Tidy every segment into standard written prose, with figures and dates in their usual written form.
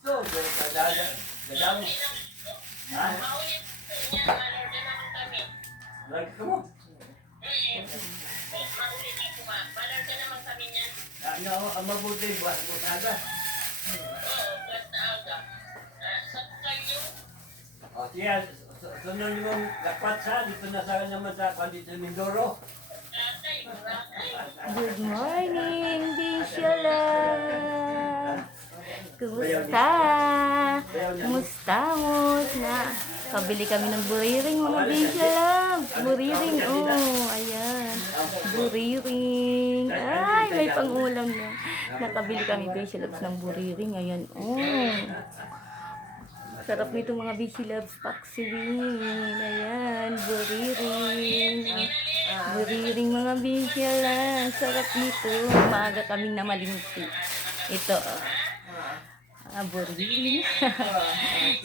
So, gadami. Ha? Lagi ka mo? Ano, ang mabuti, buwan mo talaga. O, siya, sunod yung lapat sa, dito na sa naman sa Pandito Mindoro. Good morning, Bishala! Kumusta? Kumusta mo? Kabili kami ng buriring, mga Bishala. Buriring, oh, ayan. Buriring. Ay, may pangulam na. Nakabili kami, Bishala, ng buriring. Ayan, oh. Sarap nito mga Bishalabs, paksiwing. Ayan, buriring. Buriring mga Bishala. Sarap nito. Maaga kaming namalingki. Ito, buriring.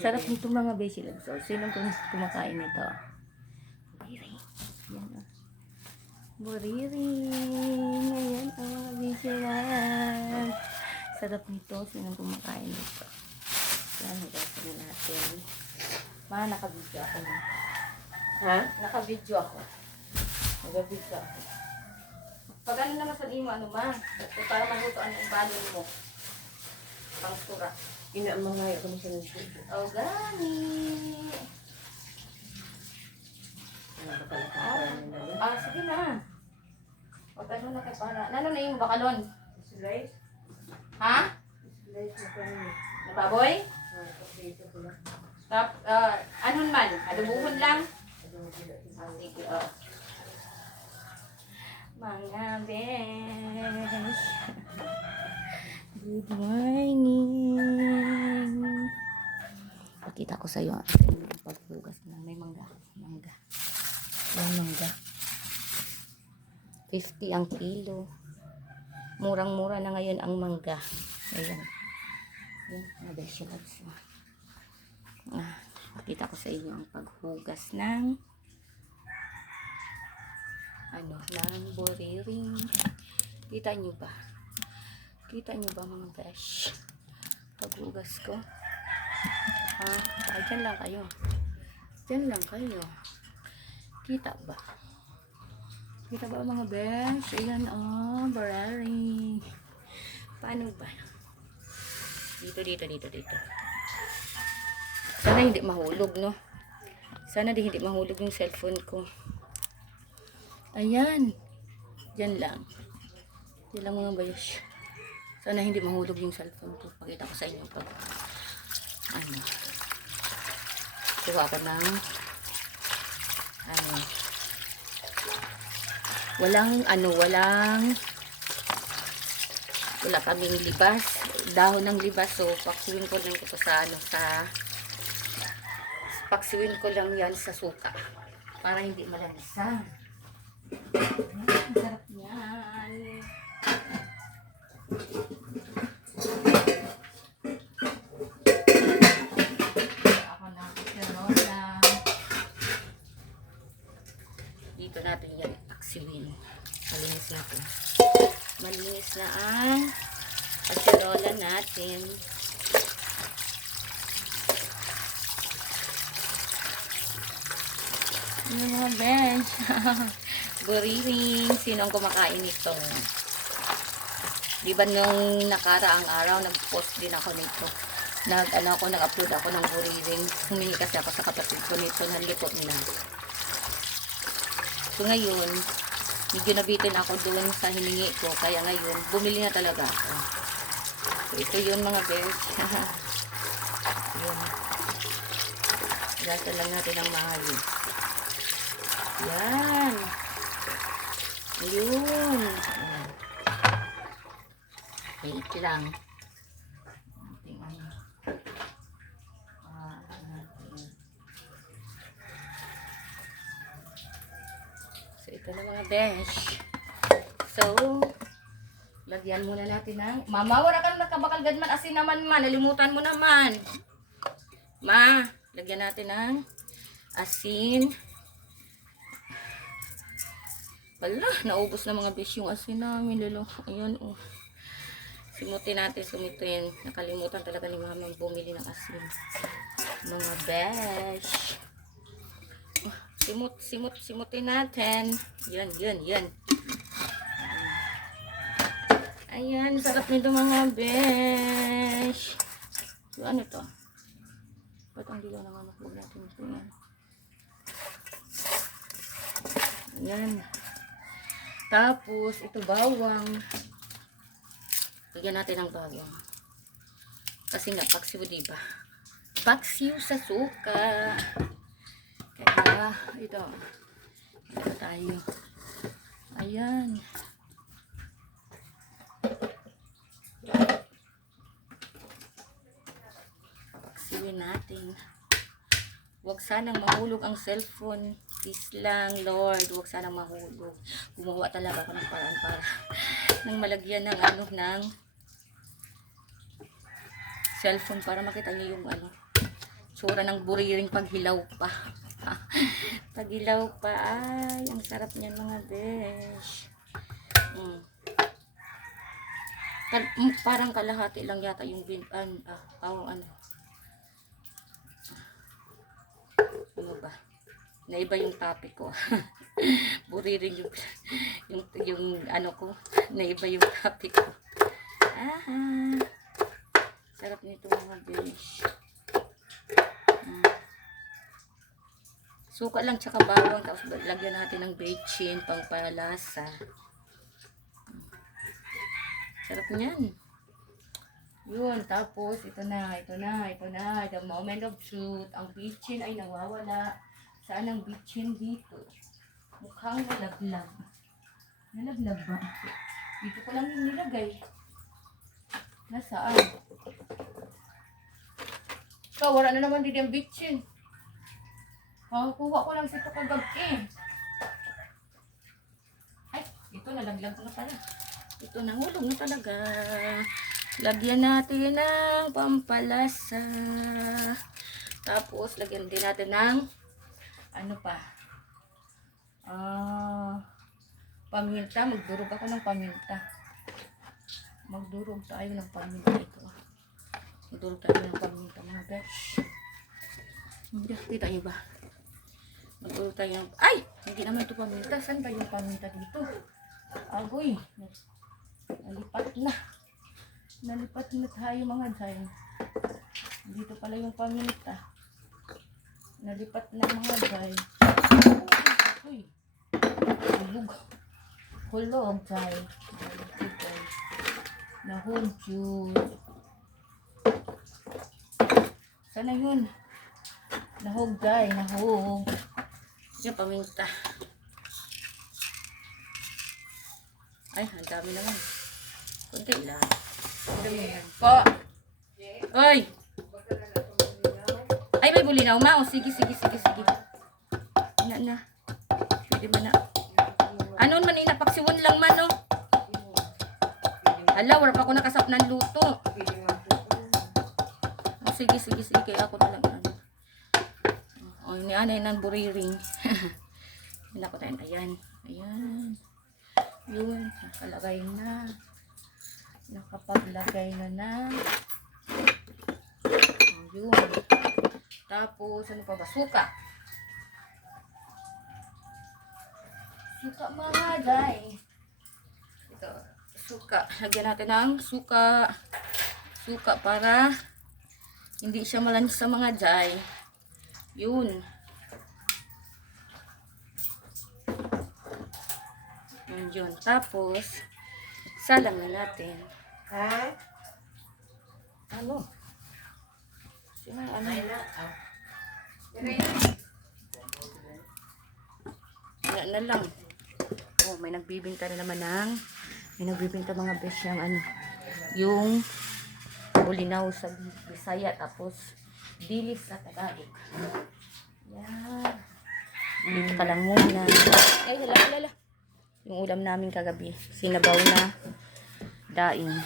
Sarap nito mga Bishalabs. So, sinong kumakain nito? Buriring. Ayan, oh. Buriring. Ayan, oh, Bishalabs. Sarap nito. Sinong kumakain nito? Yan, hugasan na natin. Nakabidyo ako na. Ha? Nakabidyo ako. Nagabidyo ako. Pag ano naman sa mo, ano ma? Para maluto ang balon mo. Pang sura. Inaamangay ako sa nagsubo. Oh, gani. Ano ba pala kakaroon nila? Sige na. Huwag ano na kayo para. Nano na yung bakalon? Slice? Ha? Slice na kayo. Nababoy? Paprito ko lang. Anon man? Adubuhon lang? Sige, oh. Mga besh. Good morning. Pakita ko sa iyo ang pagbugas ng may mangga. Mangga. Yan mangga. 50 ang kilo. Murang-mura na ngayon ang mangga. Ayan. Yan, mga besh. Pakita ko sa inyo ang paghugas ng ng buriring. Kita nyo ba? Kita nyo ba mga besh? Paghugas ko. Dyan lang kayo. Dyan lang kayo. Kita ba? Kita ba mga besh? Ayan, buriring. Paano ba? Dito. Sana hindi mahulog, no? Sana hindi mahulog yung cellphone ko. Ayan. Diyan lang. Diyan lang mga bayos. Sana hindi mahulog yung cellphone ko. Pakita ko sa inyo pag kuha ko ng wala kaming libas. Dahon ng libas. So, paksiwin ko lang ito paksiwin ko lang yan sa suka. Para hindi malansa. Ang sarap yan. Ako na karola. Dito natin yan paksiwin. Malinis natin. Malinis na ang karola natin. Ano mga bench? Buriring. Sino ang kumakain nito? Diba nung nakaraang araw, nag-post din ako nito. Nag-upload ako ng buriring. Humingi kasi ako sa kapatid ko nito. Nalipot na. So ngayon, medyo nabitin ako doon sa hiningi ko. Kaya ngayon, bumili na talaga ako. So ito yun mga bench. Yun. Gasa lang natin ang maayos. Yan. Ayun. Wait lang. So, ito na mga besh. So, lagyan muna natin ng... Mama, wala kang nakabakal gadman. Asin naman man. Nalimutan mo naman. Ma, lagyan natin ng asin. Wala, naubos na mga besh yung asin namin, lalo. Ayan, oh. Simutin natin, sumitin. Nakalimutan talaga ni mama bumili ng asin. Mga besh. Simutin natin. Yan. Ayan, sarap nito mga besh. So, ano to? Ba't ang dilaw ng anak? Huwag natin ito yan. Ayan. Tapos, ito bawang. Lagyan natin ng bawang. Kasi nga, paksiw, diba? Paksiw sa suka. Kaya, ito. Ito tayo. Ayan. Paksiwin natin. Huwag sanang mahulog ang cellphone. Please lang, Lord. Huwag sanang mahulog. Gumawa talaga ako ng paraan para nang malagyan ng ng cellphone para makita niyo yung tsura ng buriring paghilaw pa. Paghilaw pa. Ay, ang sarap niyan mga besh. Parang kalahati lang yata yung ano ba? Naiba yung topic ko. Buriring yung ano ko. Naiba yung topic ko. Sarap nito mga besh. Suka lang tsaka bawang, tapos lagyan natin ng bechin pang palasa. Sarap niyan. Yun, tapos ito na. The moment of truth. Ang bechin ay nawawala. Saan ang bechin dito? Mukhang nalaglag. Nalaglag ba? Dito ko lang yung nilagay. Nasaan? Ikaw, wala na naman din yung bechin. Kuha ko lang sito kagabi. Ay, ito nalaglag na pala. Ito nahulog na talaga. Lagyan natin ng pampalasa. Tapos, lagyan din natin ng paminta. Magdurog ako ng paminta. Magdurog tayo ng paminta ito. Magdurog tayo ng paminta mga besh. Kita nyo ba? Magdurog tayo ng... Ay! Hindi naman ito paminta. Saan ba yung paminta dito? Agoy! Nalipat na. Nalipat na tayo mga dyan. Dito pala yung paminta. Nalipat na mga dyan. Uy! Hulog. Hulog dyan. Nahulog. Sana yun? Nahog dyan. Nahog. Yung paminta. Ay, ang dami naman. Kunti lang. Po. Oy. Ay, may bulinaw ma. O, sige. Na. Pwede ba na? Anon man, inapaksiwan lang man, no? Hala, wala pa ako nakasap ng luto. O, sige. Ako na lang. O, ni anay ng buriring. Hindi ko tayo. Ayan. Yun, nakalagay na. Nakapaglagay na. Yun. Tapos, ano pa ba? Suka. Suka mga day. Ito, suka. Lagyan natin ng suka. Suka para hindi siya malanis sa mga day. Yun. Yun. Tapos, salang na natin. Ha? Ano? Sino ano? Yan na lang. Oh, may nagbibinta na naman may nagbibinta mga besh yung bulinaw sa Bisaya, tapos dilis sa Tagalog. Yan. Dito ka lang muna. Ay, hala. Yung ulam namin kagabi. Sinabaw na daing.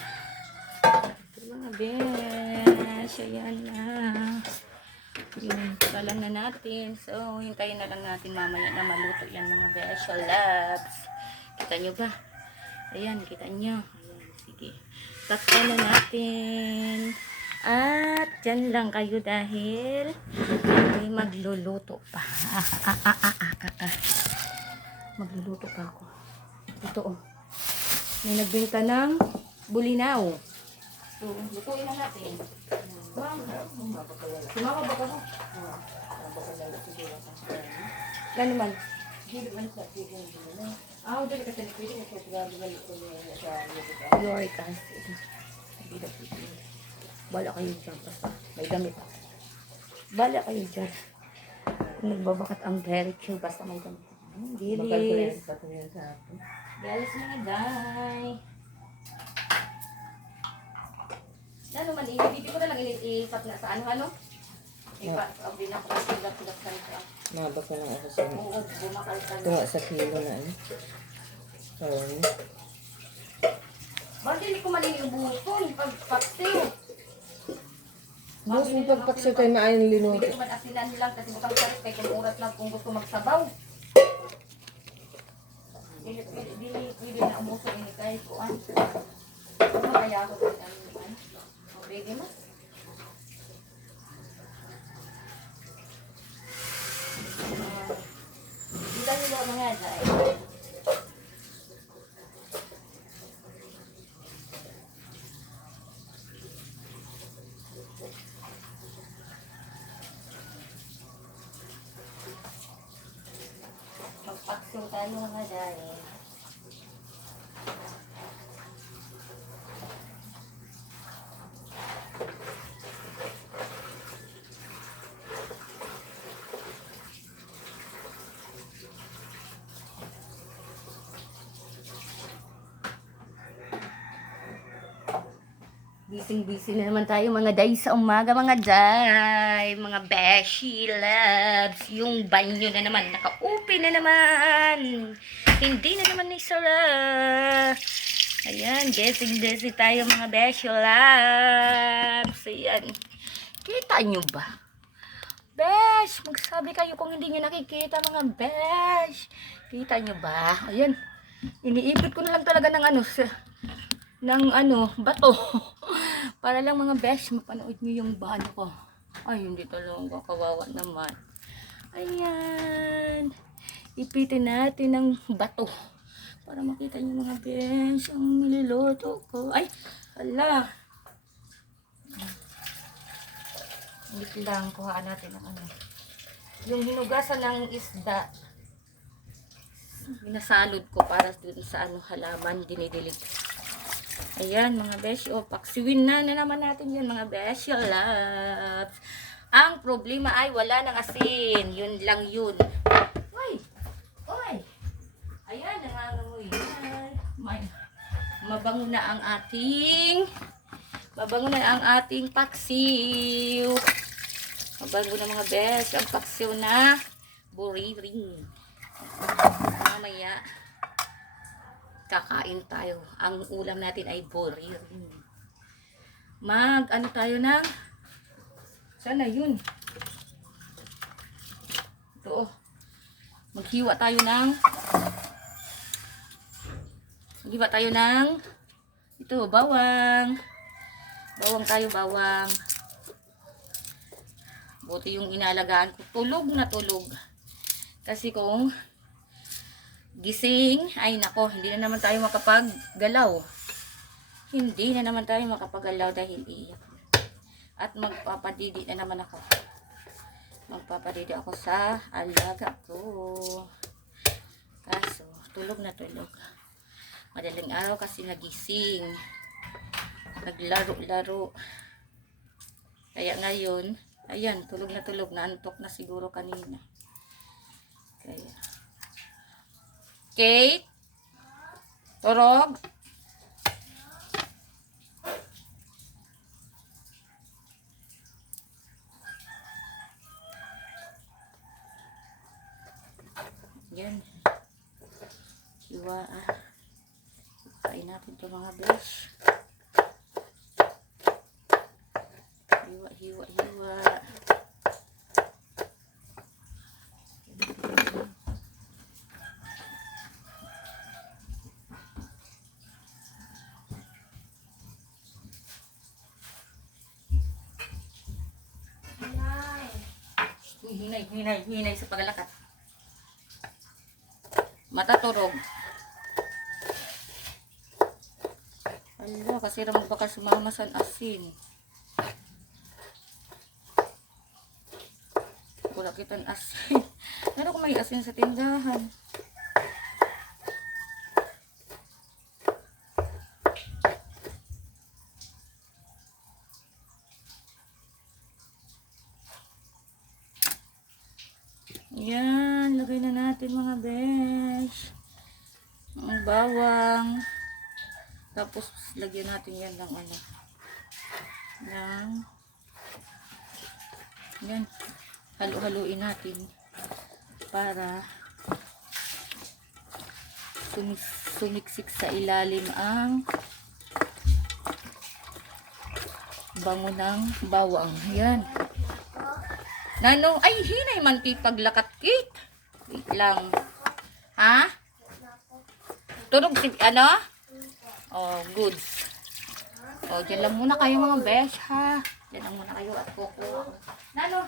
Ito mga besh. Ayan na. Yung salang na natin. So, hintayin na lang natin mamaya na maluto yan mga besh. Loves. Kita nyo ba? Ayan, kita nyo. Ayan, sige. Takpan na natin. At dyan lang kayo dahil may magluluto pa. Magluluto pa ako. Ito oh. May nagbenta ng bulinaw. So, lutuin na natin. Sumama ba ka mo? Gano'n man? Glory kasi. Bala kayo dyan. Basta may damit. Bala kayo dyan. Kung nagbabakat ang very chill. Basta may damit. Gilis. Gilis mga day. Ano man, ibibigay ko na lang ipat na sa ano-ano. Ipat-abdi na ko na silap-silap sa ito. Mabaka lang ako sa Oo, bumakal ka na. tunga sa kilo na ano. Sorry. Bakit hindi ko malilibuson pag-paksiw? Mas yung pagpaksyo tayo maayong linuto. Hindi ko man asinan lang kasi bukang sarit kay kung oras lang kung gusto magsabaw. Hindi na umuso ini kahit kuan. Ano kaya ako sa ano? Pwede mo? Kita nyo ba mga dahil? Magpakso tayo mga dahil. Busy na naman tayo mga day sa umaga mga day. Mga beshi loves. Yung banyo na naman. Naka-open na naman. Hindi na naman naisara. Ayan. Busy tayo mga beshi loves. Ayan. Kita nyo ba? Besh! Magsabi kayo kung hindi nyo nakikita mga besh. Kita nyo ba? Ayan. Iniipit ko na lang talaga ng bato. Para lang mga besh, mapanood nyo yung bahan ko. Ay, hindi talaga. Kawawa naman. Ayan. Ipitin natin ng bato. Para makita nyo mga besh, ang niluluto ko. Ay, hala. Wait lang, kuhaan natin ang yung hinugasan ng isda. Binasalod ko para dun sa halaman, dinidilig. Ayan mga besh, paksiwin na naman natin yan mga besh, loves. Ang problema ay wala ng asin, yun lang yun. Uy! Uy! Ayan, nangangamoy. Mabango na ang ating paksiw. Mabango na mga besh, ang paksiw na buriring. Mamaya kakain tayo. Ang ulam natin ay buriring. Tayo ng sana yun. Ito. Maghiwa tayo ng ito, bawang. Bawang. Buti yung inalagaan ko. Tulog na tulog. Kasi kung gising, ay nako, hindi na naman tayo makapaggalaw. Dahil iyak. At magpapadidi na naman ako. Magpapadidi ako sa alaga ko. Kaso, tulog na tulog. Madaling araw kasi nagising. Naglaro-laro. Kaya ngayon, ayan, tulog na tulog. Naantok na siguro kanina. Kaya Kate, Torog. Yan. Hiwa. Kain natin ito mga besh. Hiwa. Uy, hinay sa paglalakad. Mataturog. Ala, kasi ramang baka sumama sa asin. Wala kitang asin. Meron ko may asin sa tindahan. Yan, lagay na natin mga besh. Ang bawang. Tapos lagyan natin yan ng ano. Yan. Halo-haluin natin para sumiksik sa ilalim ang bango ng bawang. Yan. Nanong, ay, hinay man paglakat kit. Wait lang. Ha? Turog si, ano? Oh, goods. Oh, dyan lang muna kayo mga besh, ha? Dyan lang muna kayo at kukuha. Nano?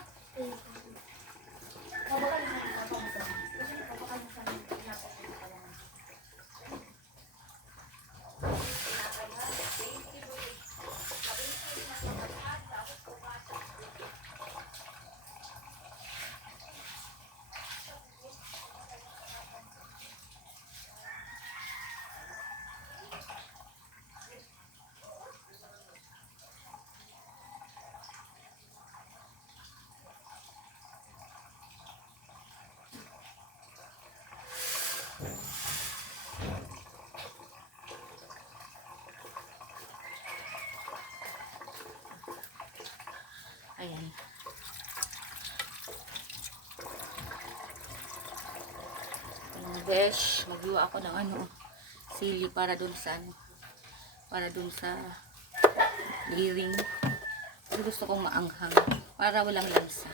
Ayan. Besh, magluwa ako ng ano, sili para dun sa ano, para dun sa liring. Kasi gusto kong maanghang para walang lansa.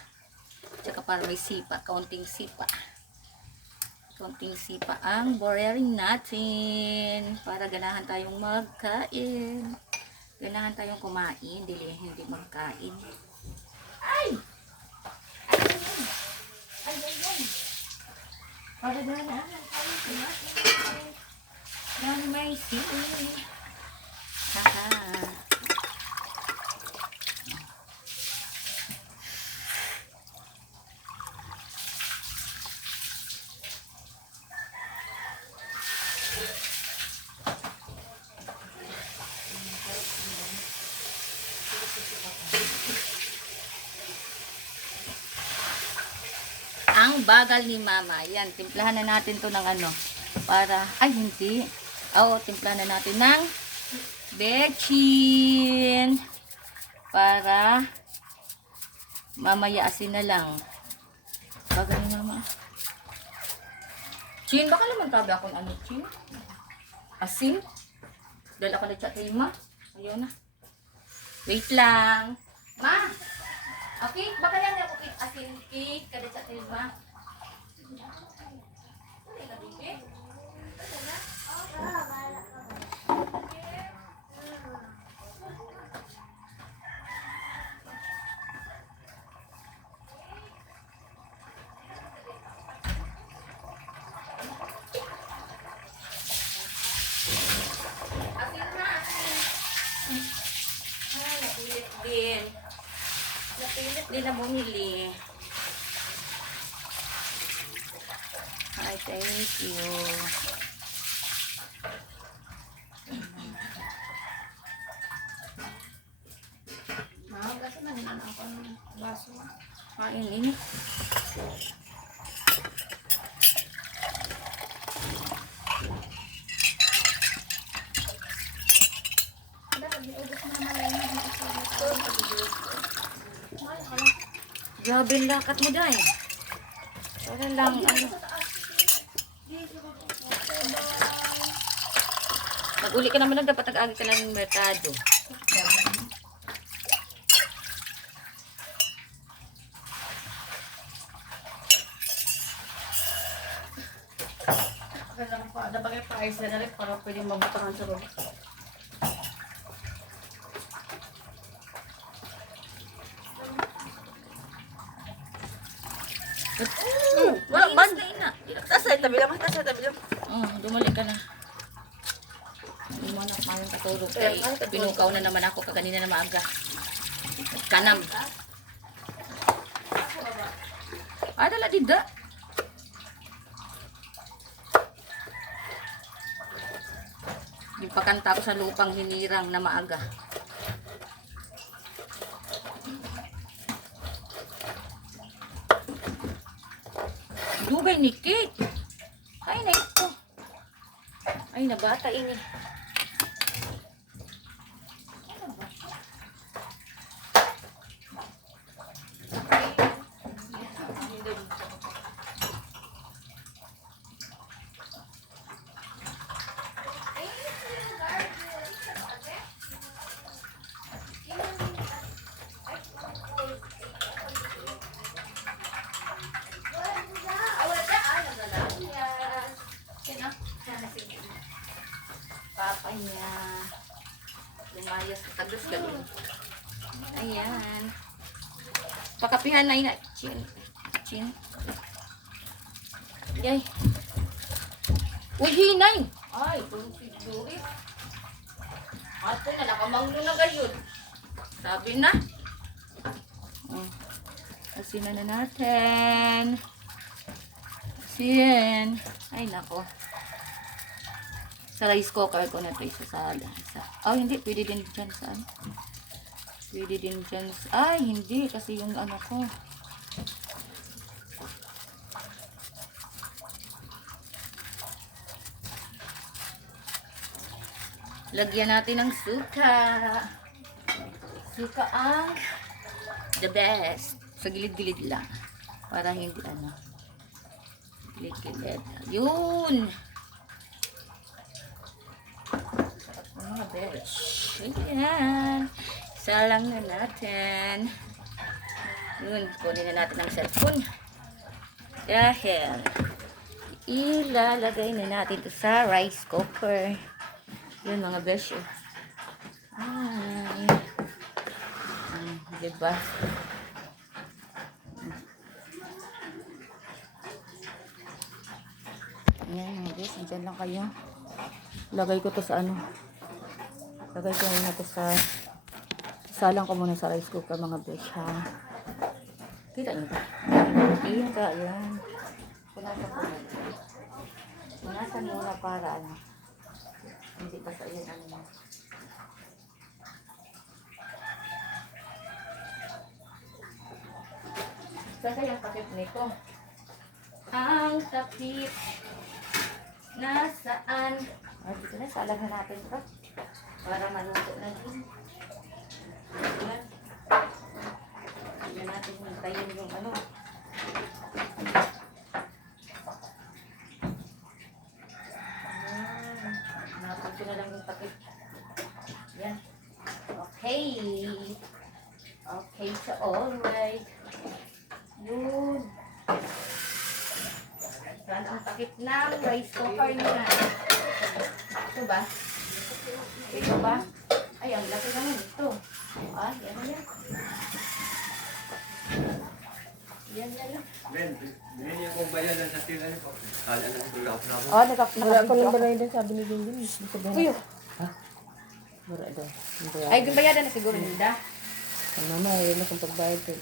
Tsaka para may sipa, kaunting sipa. Kaunting sipa ang boraring natin para ganahan tayong magkain. Ganahan tayong kumain, hindi magkain. Ay! Ay! Para dan may sili. Haha. Ang bagal ni mama. Yan, timplahan na natin to ng ano. Para, ay hindi. Oo, timplahan na natin ng bechin. Para mamaya asin na lang. Bagal ni mama. Chin, baka naman tabi akong ano, Chin? Asin? Dala ka na chat, Hilma. Ayaw na. Wait lang. Ma! Okay, baka yan ako asin cake kada sa tilma. Napilit din na bumili. Hi, thank you. Kasi naman ako ng baso. Kain ini. Grabe ang lakat mo dahil. Para lang ano. Nag-uli ka naman lang, dapat nag-agi ka ng merkado. Dabagay pa ayos na rin para pwedeng mabutangan sa baba. Wala ban na ina. Tasa, tabi lang. Tasa, tabi lang. Dumalik ka na. Hindi mo na mayong katulog. Kay pinukaw na naman ako kaganina na maaga. Kanam. Dala dida. Yung pakanta ko sa lupang hinirang na maaga. Dugay ni Kate. Ay na ito. Ay na bata ini. Papa niya. Lumayas sa tagus gano'n. Ayan. Pakapihan na ina. Chin. Chin. Yay. Uy, hinay. Ay, tulong siguri. Ato na, nakamanglo na gayon. Sabi na. Asin na natin. Asin. Ay, nako. Sa rice cooker ko na ito isa oh, hindi. Pwede din dyan sa ano. Pwede din dyan sa... Ay, hindi. Kasi yung ano ko. Lagyan natin ng suka. Suka ang the best. Sa gilid-gilid lang. Para hindi ano. Gilid-gilid. Yun! Mga besh. Ayan. Isa lang na natin. Yun. Kunin na natin ang cellphone. Dahil ilalagay na natin ito sa rice cooker. Yun mga besh. Ay. Diba? Ayan mga besh. Andyan lang kayo. Lagay ko to sa ano. Lagay ko muna to sa salang ko muna sa rice cooker mga besh ha. Kita nyo ba? Kita yan. Punasan ko muna. Punasan muna para ano. Hindi pa sa yan ano na. Saan yung takip nito? Ang takip nasaan? Ay, dito na, salahan natin ito. Para maluto na din. Ayan. Ayan natin hintayin yung ano. Ayan. Napag ko na lang yung takip. Ayan. Okay. Okay, so alright. Yun. Yan ang takip ng rice cooker niya. Ito ba? Ito ba? Ay, ang laki naman ito. Ah, yan na yan. Yan na lang. Ben, bilhin niyo kung bayadan sa sila niyo po. Kala na siguro ako na ako. Oh, wala ko lang balay din sabi ni Ginggin. Uyo. Mura daw. Ay, gumbayadan na siguro nila. Mama, yun na kung pagbayad ko.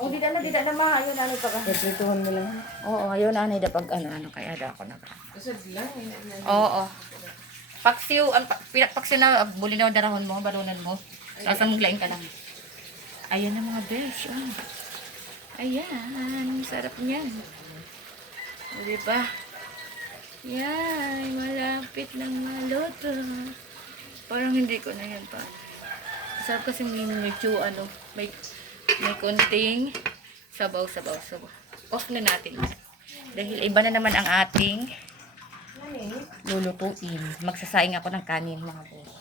Oh, di na ma. Ayun, ano pa ka? Retrituhan mo lang. Oo, ayun, ano, pag ano, kaya da ako na. Oo. Paksiw, paksiw na, buli na darahon mo, balunan mo. Sasamuglain ka lang. Ayan na mga besh. Oh. Ayan, sarap niyan. O, diba? Yan, malapit ng maluto. Parang hindi ko na yan pa. Sarap kasi may medyo ano, may konting sabaw. Off na natin. Dahil iba na naman ang ating lulutuin. Magsasaing ako ng kanin mga boss.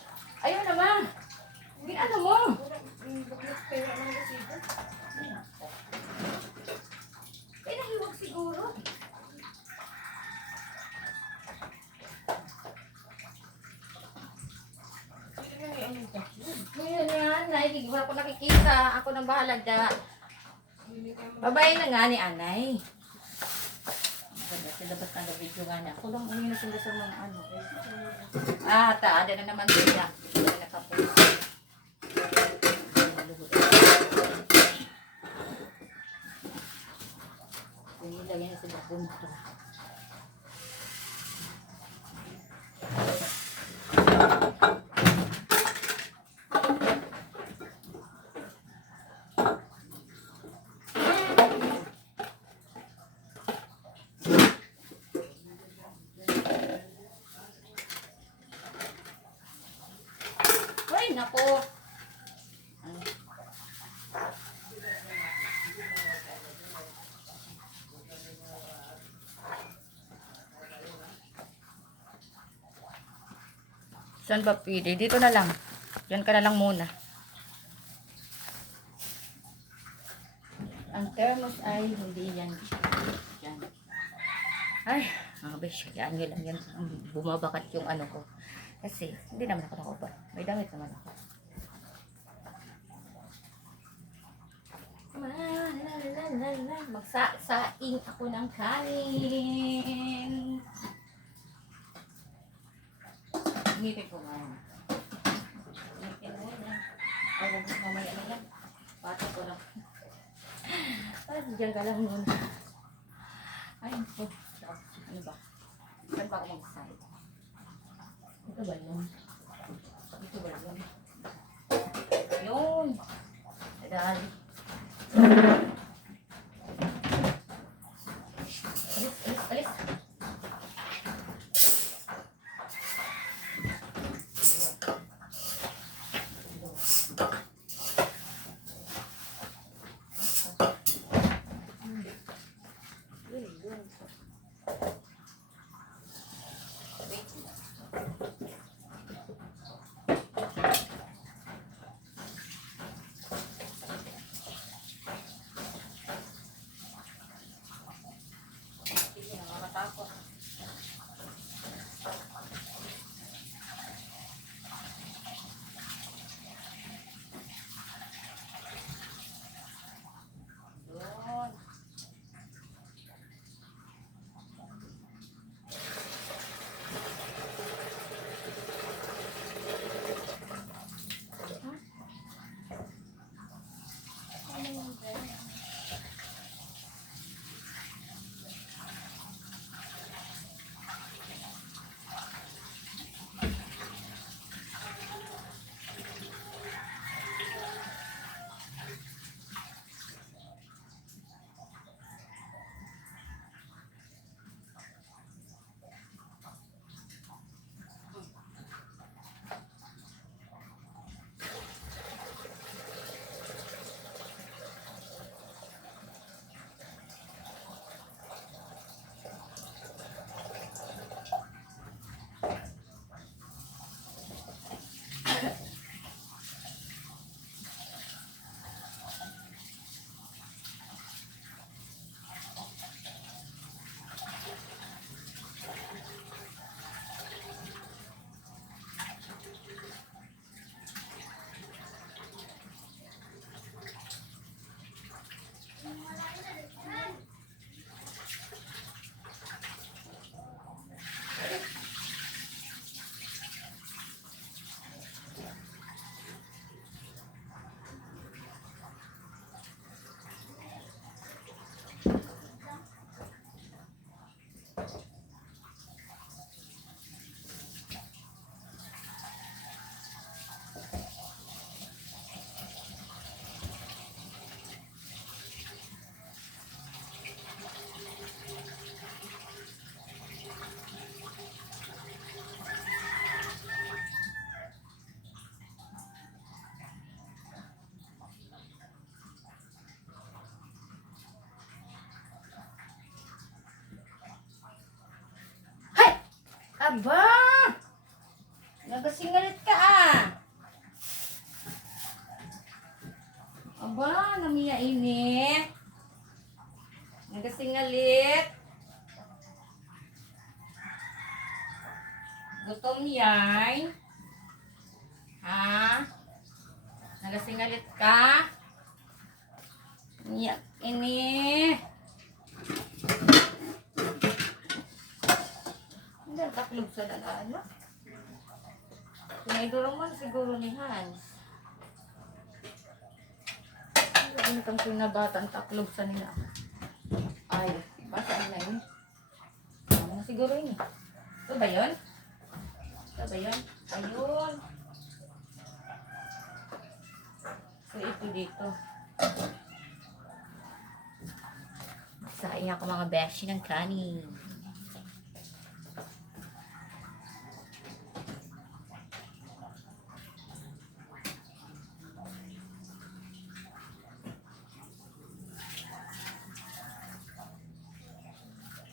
Ayun naman. Ano mo? Ay, nahiwag siguro. hindi wala ko nakikita. Ako nang bahala dyan. Babae na nga ni Anay. Silabas na ang video nga niya. Ako lang uminom sila sa mga ano. Ada na naman sila. Ada na kapulis. Nilagyan na sila punto. Ay, nako. Saan ba pwede? Dito na lang. Diyan ka na lang muna. Ang thermos ay hindi yan. Yan. Ay, mga besh, yan nyo lang yan. Bumabakat yung ano ko. Kasi, hindi naman ako nakaupa. May damit naman ako. Magsasaing ako ng kanin. Ngipin ko nga. Ngipin mo yan. Ay, huwag mo mamaya na yan. Pati ko lang. Ay, diyan ka lang muna. Ay, oh. Ano ba? Saan ba ako mag-side? Ito ba yun? Ito ba yun? Yun! Dali. Alis, alis, alis. Aba! Nagasingalit ka ah! Aba, namiya init. Nagasingalit. Gutom yan. Ha? Nagasingalit ka? Iyak ini. Hindi ang taklog sa dalaala. Pinaidurong mo siguro ni Hans. Ano itong pinabatan taklog sa nila? Ay, basta na yun. Ano na siguro yun? Ito ba yun? Ito ba yun? Ayun. So, ito dito. Saing ako mga beshi ng kanin.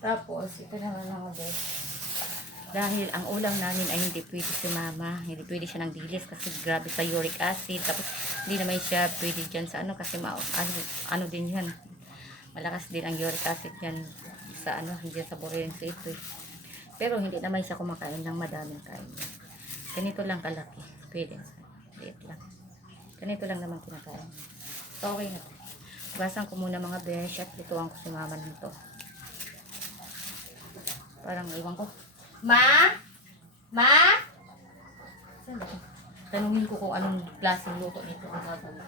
Tapos, ito naman mga beshi. Dahil ang ulam namin ay hindi pwede si mama, hindi pwede siya ng dilis kasi grabe sa uric acid. Tapos hindi naman siya pwede dyan sa ano kasi ano din yan. Malakas din ang uric acid yan sa ano, hindi sa buriling sa ito. Pero hindi naman siya kumakain ng madaming kain. Ganito lang kalaki. Pwede. Liit lang. Ganito lang naman kinakain. So okay na. Basan ko muna mga besh at lutuan ko si mama nito. Parang iwan ko. Ma? Ma? Tanungin ko kung anong klaseng luto nito ang gagawin.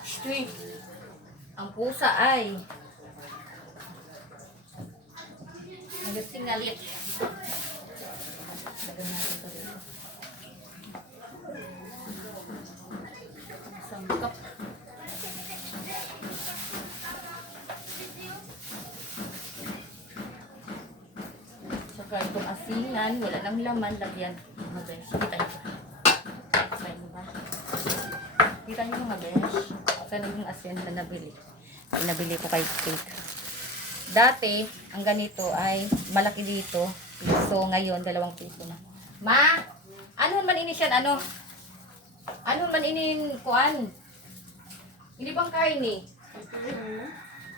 Shhh! Ang pusa ay nagasingalit. Lagyan natin ito dito. Sangkap. Saka itong asingan, wala nang laman, lagyan. Mga besh, kita nyo ba? Kita nyo ba? Kita nyo mga besh? Saan yung asin na nabili? Ay, nabili ko kay Cake. Dati, ang ganito ay malaki dito. So, ngayon, 2 piso na. Ma! Ano man ini siya? Ano? Ano man inin kuan? Hindi bang kain eh?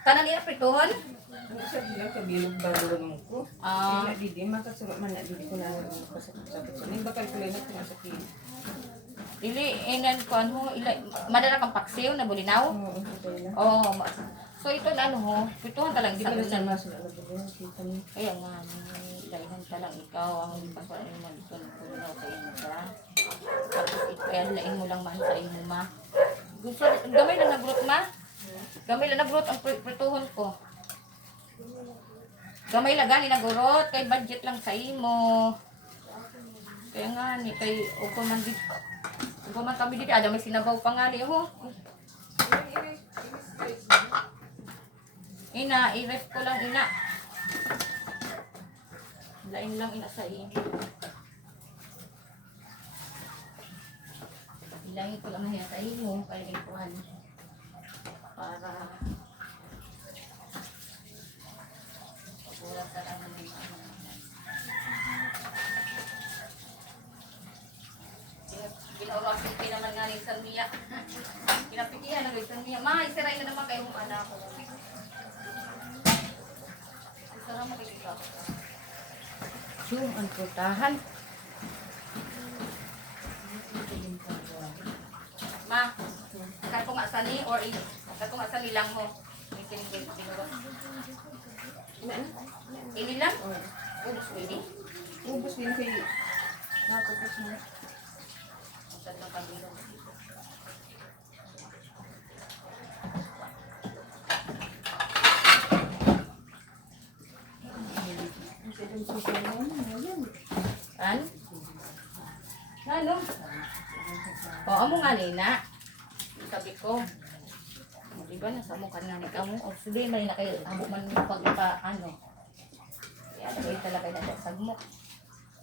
Kanang inaprituhon? Ano siya bilang kabilog bago ko? Ah. Hindi, di makasulat man na dito ko na kasakit-sakit siya. Hindi bakal ko lang masakit. Dili, inan kuan ho. Madala kang paksiw na bulinaw? Oo, ito na. Oo. So, ito na ano ho. Pituhan talang Di ba isa. na mas na kita niyo. Kaya nga, dalihan talang ikaw ang paswain mo dito ng bulinaw sa inyo ka. Tapos ito, lain mo lang man sa inyo ma. Gusto, gamay lang nagrot ma? Gamay lang nagrot ang prituhon ko. Gamay lang gani nagurot, kay budget lang sa imo. Kaya nga ni kay upo man dito. Upo man kami dito, ada may sinabaw pa nga ni ho. Ina, i-ref ko lang ina. Lain lang ina sa inyo. Ilangin ko lang na sa inyo, kaya ikuhan. Para wala sa lang ng ano. Ginaurasin naman nga ni Salmia. Pinapikihan na ni Salmia. Ma, isiray na naman kayo mong anak ko. Isara mo kayo ikaw. Yung ang putahan. Ma, kako nga sani or kako nga sani lang mo. Ini lang? Ubus ko ini? Ubus din kayo. Natapos mo. Saan lang pag-inom dito? An? Ano? Oo mo nga nina. Sabi ko. Diba nasa mo ka na ikaw mo? O sige, may na kayo. Amo man mo pag ano. Kaya kayo talaga na sagmok.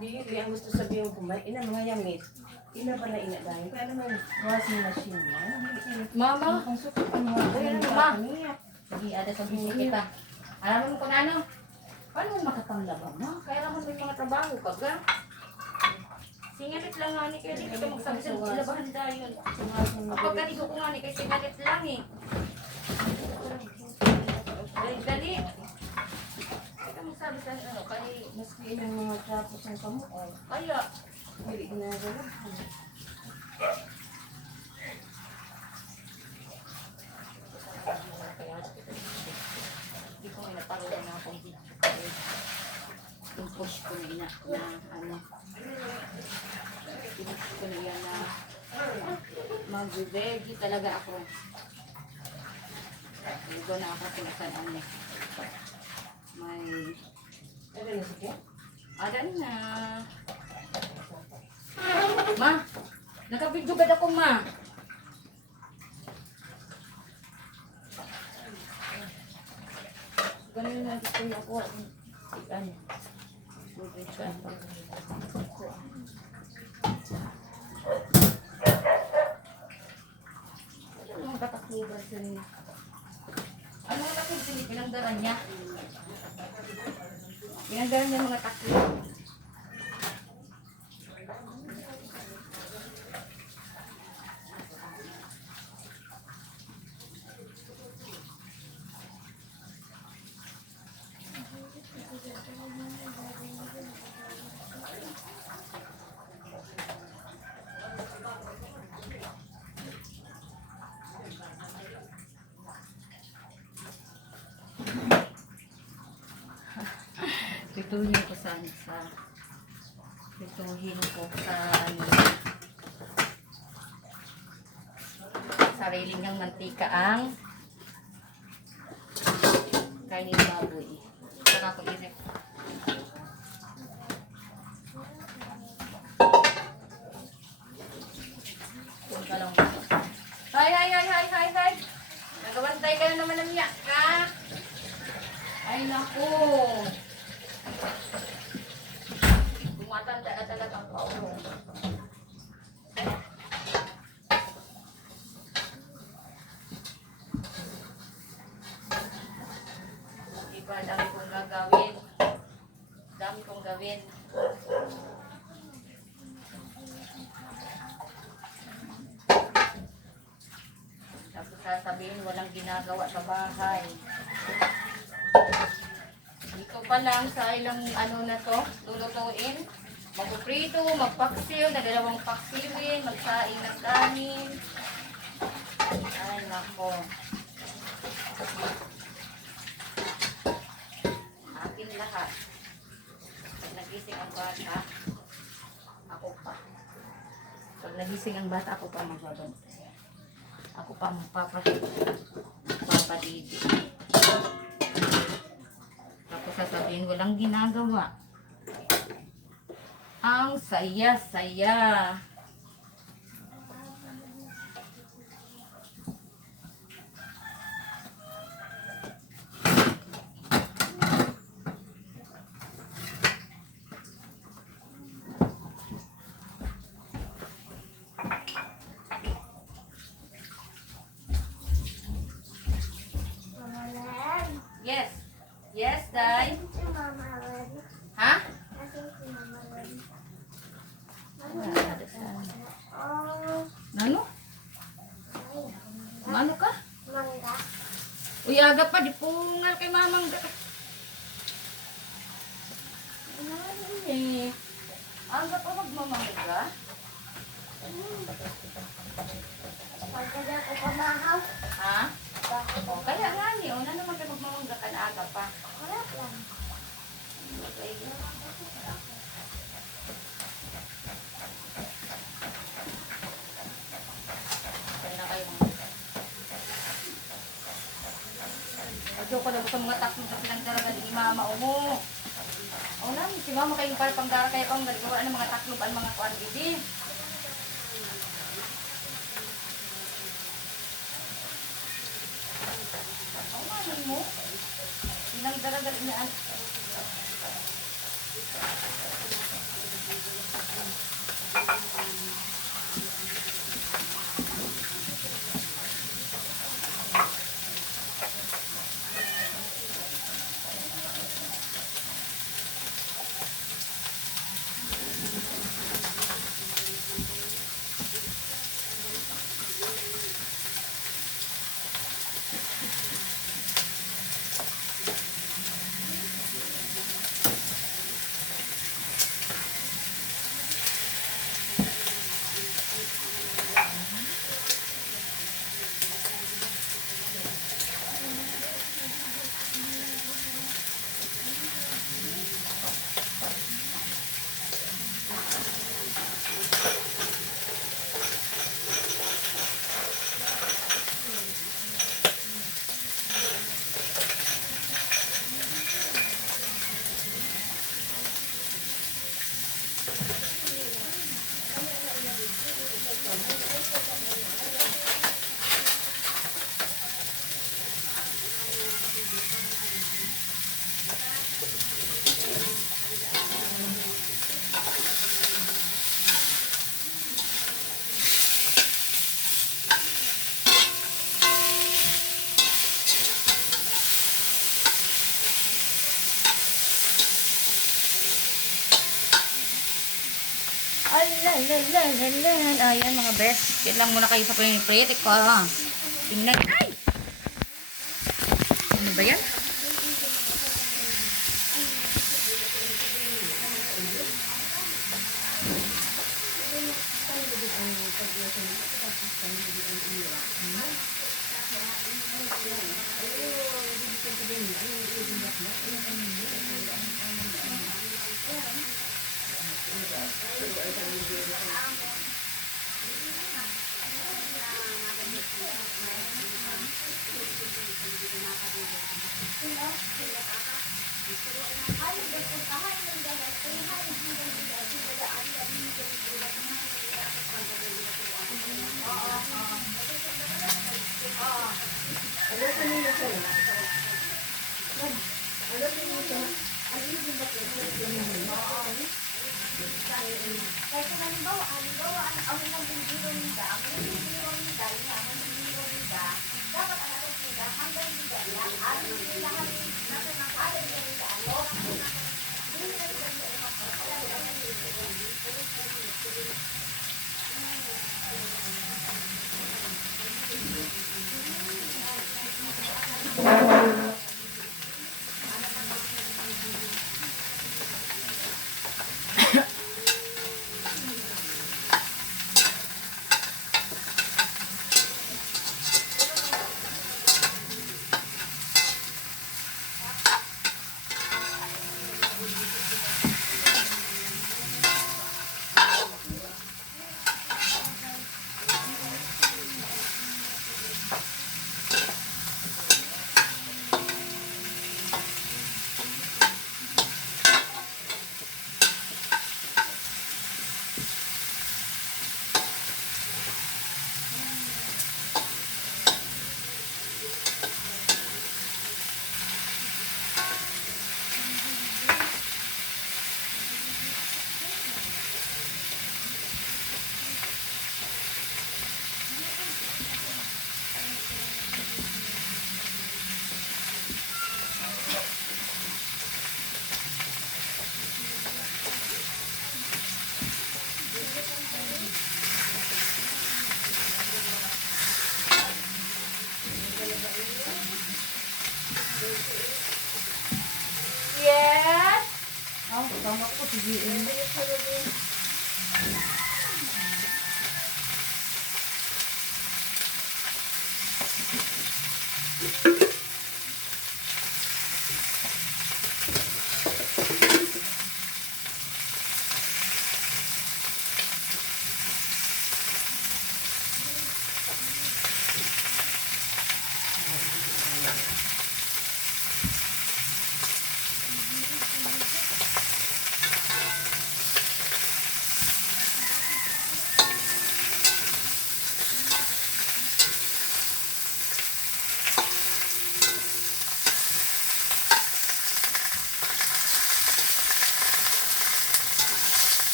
Di ang gusto sabihin ko, may ina mga yamit. Ina pala ina dahil. Kaya naman, washing machine mo. Mama, Ang sukot ang mga Uy, ano ba? sige, ada sa bisik kita. Alam mo kung ano? Paano mo makatanglaba mo? Kaya naman may mga trabaho pag Singalit lang nga ni kaya di ka magsabi sa labahan dayon. Kapag kanigo ko nga ni kaya singalit lang eh. Dali. Ikaw magsabi sa ano, kaya Maski ilang mga trapos ng kamuon. kaya Hindi ginagawa. hindi ko nga naparoon na akong video. Yung push ko na ina na ano. Pinush ko na yan na mag-veggie talaga ako. Ito na ako kung saan ano. May Ano na sige? ada na. Ma, nakabidugad ako ma. Ganun na gusto niya ako. Ano? Ano mga katakluban sa niya? Ano mga katakluban? Pinanggaran niya. Pinanggaran niya mga takluban. Pituhin ko sa pituhin ko sa ano, sarili niyang mantika ang kainin baboy. Saka ko irek. Punta lang mo. Hi. Nagawantay ka na naman ng miyak ka. Ay naku. Tumatanda na talaga ang paulo. Diba, dami kong gagawin. Dami kong gawin. Tapos sasabihin, walang ginagawa sa bahay. Dito pa lang sa ilang ano na to, lulutuin. Magpuprito, magpaksiw, dalawang paksiwin, magsaing ng kanin. Ay, nako. Akin lahat. Pag nagising ang bata, ako pa. Pag nagising ang bata, ako pa magbabantay. Ako pa magpapadidi. Tapos sasabihin, walang ginagawa. Ang saya-saya. Yes. Yes, Day. Ha? Nano? Mano ka? Mangga. Uy, aga pa, di pungal kay mamang. Ano eh? Aga pa magmamangga? Pagkada ko pamahaw. Ha? O, kaya nga ni, o na naman kayo magmamangga ka na aga pa. Wala lang. Okay. Kaya na kayo mga. Adyo ko lang sa mga takbo sa pinagdaragan ni Mama, umo. O na, si Mama kayong para panggara kayo pang nagagawa ng mga taklob ang mga kuan gidi. Ang manin mo? Pinagdaragan niya ang Alalalalalalan. Ayan mga best. Yan lang muna kayo sa piniprete ko. Tingnan. Ay! Ano ba yan?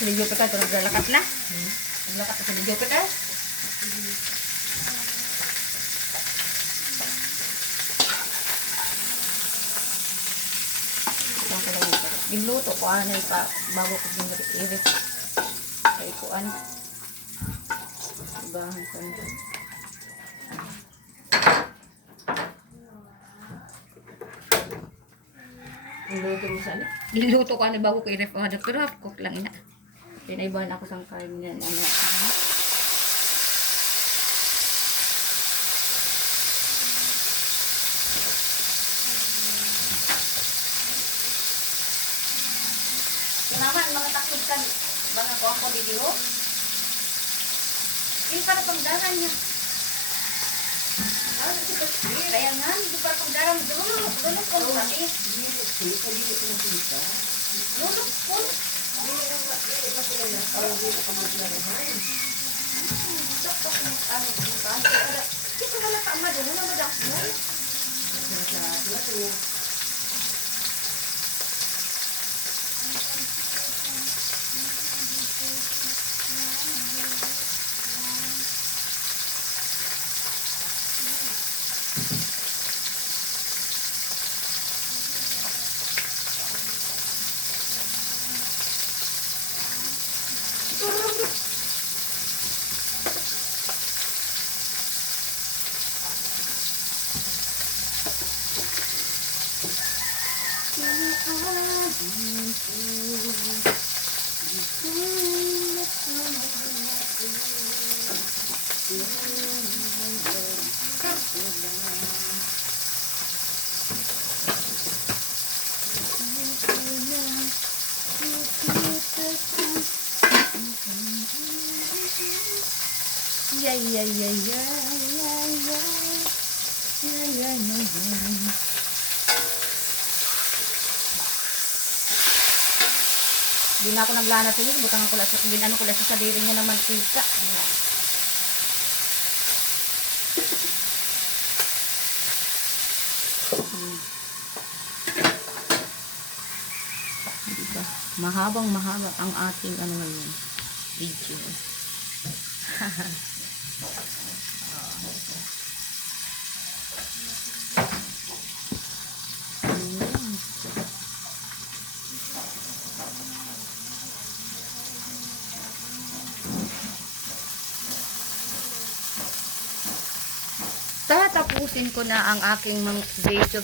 si Jupiter ka, ito naglalakas na. Naglalakas na si Jupiter. Ginluto ko ano pa bago ko ginluto kay ko ano ibahan ko na Ginluto mo sana? ginluto ko ano bago ko i-ref pero half cook lang ina pinaibahan ako sa kain yan ano naman mga takod kan baka ko ako video hindi para pangdaran niya kaya nga hindi para pangdaran dulog ko kami dulog ko kita wala ka amado mo na madak mo Di na ako naglana sa iyo, butang ko lang ginano ko lang sa sarili niya ng mantika. Diba? Mahabang ang ating ano ngayon video. Tatapusin ko na ang aking mga video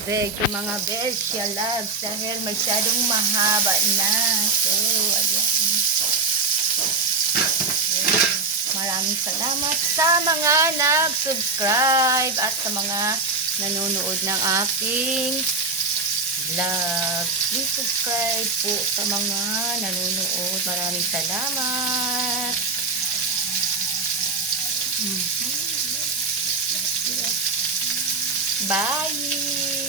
mga bestia loves dahil masyadong mahaba na. So, ayan. Maraming salamat sa mga nag-subscribe at sa mga nanonood ng aking vlog. Please subscribe po sa mga nanonood. Maraming salamat. Bye!